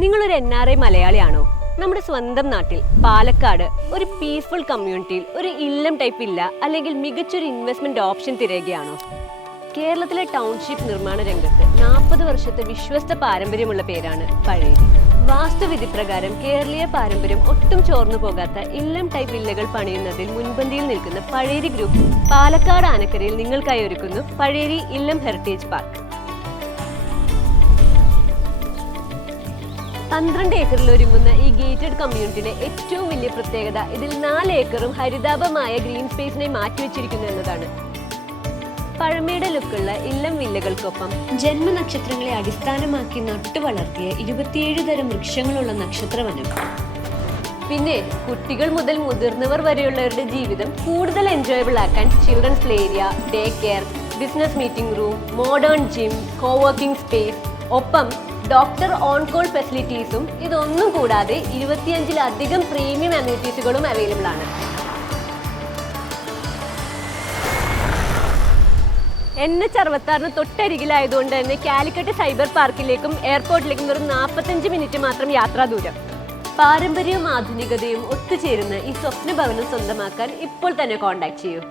നിങ്ങളൊരു NRI മലയാളിയാണോ? നമ്മുടെ സ്വന്തം നാട്ടിൽ പാലക്കാട് ഒരു പീസ്ഫുൾ കമ്മ്യൂണിറ്റിയിൽ ഒരു ഇല്ലം ടൈപ്പ് ഇല്ല അല്ലെങ്കിൽ മികച്ചൊരു ഇൻവെസ്റ്റ്മെന്റ് ഓപ്ഷൻ തിരയുകയാണോ? കേരളത്തിലെ ടൗൺഷിപ്പ് നിർമ്മാണ രംഗത്ത് 40 വർഷത്തെ വിശ്വസ്ത പാരമ്പര്യമുള്ള പേരാണ് പഴേരി. വാസ്തുവിധി പ്രകാരം കേരളീയ പാരമ്പര്യം ഒട്ടും ചോർന്നു പോകാത്ത ഇല്ലം ടൈപ്പ് വില്ലകൾ പണിയുന്നതിൽ മുൻപന്തിയിൽ നിൽക്കുന്ന പഴേരി ഗ്രൂപ്പ് പാലക്കാട് ആനക്കരയിൽ നിങ്ങൾക്കായി ഒരുക്കുന്നു പഴേരി ഇല്ലം ഹെറിറ്റേജ് പാർക്ക്. 12 ഏക്കറിൽ ഒരുങ്ങുന്ന ഈ ഗേറ്റഡ് കമ്മ്യൂണിറ്റിയുടെ ഏറ്റവും വലിയ പ്രത്യേകത ഇതിൽ 4 ഏക്കറും ഹരിതാപമായ ഗ്രീൻ സ്പേസിനെ മാറ്റിവെച്ചിരിക്കുന്നു എന്നതാണ്. പഴമയുടെ ലുക്കുള്ള ഇല്ലം വില്ലകൾക്കൊപ്പം ജന്മനക്ഷത്രങ്ങളെ അടിസ്ഥാനമാക്കി നട്ടുവളർത്തിയ 27 തരം വൃക്ഷങ്ങളുള്ള നക്ഷത്രവനം. പിന്നെ കുട്ടികൾ മുതൽ മുതിർന്നവർ വരെയുള്ളവരുടെ ജീവിതം കൂടുതൽ എൻജോയബിൾ ആക്കാൻ children's play area, day care, business meeting room, modern gym, coworking space, ഒപ്പം ഡോക്ടർ ഓൺ കോൾ ഫെസിലിറ്റീസും ഇതൊന്നും കൂടാതെ 25-ലധികം പ്രീമിയം അമ്യൂണിറ്റീസുകളും അവൈലബിൾ ആണ്. NH-66 തൊട്ടരികിലായതുകൊണ്ട് തന്നെ കാലിക്കറ്റ് സൈബർ പാർക്കിലേക്കും എയർപോർട്ടിലേക്കും വെറും 45 മിനിറ്റ് മാത്രം യാത്രാ ദൂരം. പാരമ്പര്യവും ആധുനികതയും ഒത്തുചേരുന്ന ഈ സ്വപ്ന ഭവനം സ്വന്തമാക്കാൻ ഇപ്പോൾ തന്നെ കോൺടാക്ട് ചെയ്യൂ.